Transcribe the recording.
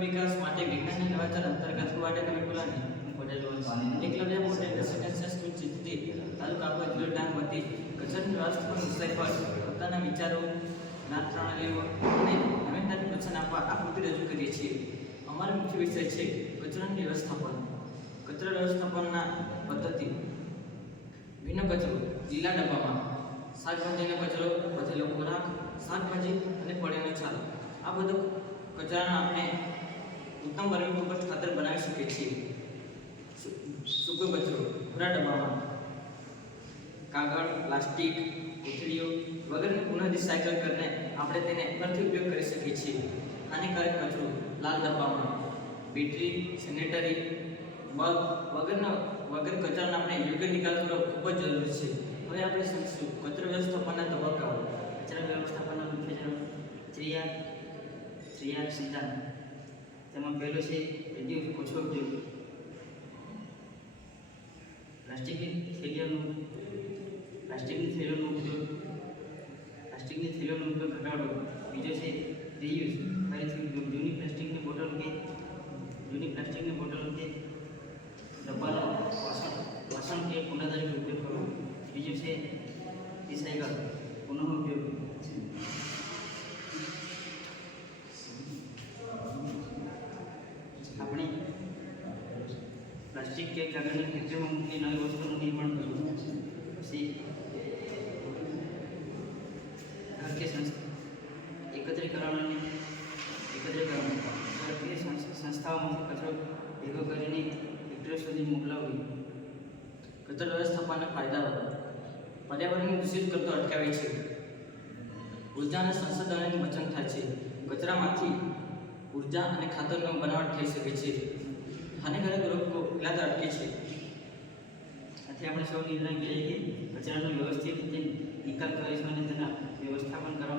વિકાસ માટે વિજ્ઞાન અને નવાચાર અંતર્ગત કુવાડા કરિક્યુલમની હું Patel Eklavya model residential school ચિત્તી તાલુકા આપો જિલ્લો ડાંગ વતી કચરાની વ્યવસ્થાપન વિષય પર પોતાના વિચારો જ્ઞાન પ્રણાલીઓ અને નવીનતાનું પ્રોત્સાહન આપવા આકૃતિ રજૂ કરીએ છીએ. અમારો મુખ્ય વિષય છે કચરાની વ્યવસ્થાપન. કચરા વ્યવસ્થાપનના પદ્ધતિ: ભીનો કચરો લીલા ડબ્બામાં, શાકભાજીનો કચરો, વધેલો ખોરાક, શાકભાજી અને પડેલો છાલ, આ બધો કચરાનો આપણે ઉત્તમ વર્મી કમ્પોસ્ટ ખાતર બનાવી શકીએ છીએ. સૂકો કચરો ભૂરા ડબ્બામાં, કાગળ, પ્લાસ્ટિક, કોથળીઓ વગેરેને પુનઃ રિસાયકલ કરીને આપણે તેને ફરીથી ઉપયોગ કરી શકીએ છીએ. હાનિકારક કચરો લાલ ડબ્બામાં, બેટરી, સેનેટરી, બલ્બ વગર કચરાનો આપણે યોગ્ય નિકાલ કરવો ખૂબ જ જરૂરી છે. હવે આપણે સમજીશું કચરા વ્યવસ્થાપનના તબક્કાઓ. કચરા વ્યવસ્થાપનના મુખ્ય ત્રિયા સિદ્ધાંત. તેમાં પહેલો છે રેડ્યુસ ઓછો ઉપયોગ. પ્લાસ્ટિકની થેલીઓનો ઉપયોગ ઘટાડવો. બીજો છે રીયુઝ, ફરીથી ઉપયોગ. જૂની પ્લાસ્ટિકની બોટલ કે ડબ્બાનો વાસણ કે પુનઃદ્રવ્ય ઉપયોગ કરવો. બીજું છે રિસાયકલ, પુનઃ ઉપયોગ. આપણે પ્લાસ્ટિક કે કાગળની ફેક્ટરીમાં મૂકીને નવી વસ્તુનું નિર્માણ કરવું. પછી એકત્રીકરણ સંસ્થાઓમાંથી કચરો ભેગો કરીને ફેક્ટરીઓ સુધી મોકલાવવી. કચરા વ્યવસ્થાપનના ફાયદાઓ: પર્યાવરણને દૂષિત કરતો અટકાવે છે, ઉર્જા અને સંસાધનોનું બચત થાય છે, કચરામાંથી ઉર્જા અને ખાતરનો બનાવટ થઈ શકે છે, હાનિકારક રોગો ફેલાતા અટકે છે. આથી આપણે સૌ નિર્ણય કરીએ કે કચરાનો વ્યવસ્થિત રીતે નિકાલ કરીશું અને તેના વ્યવસ્થાપન કરવા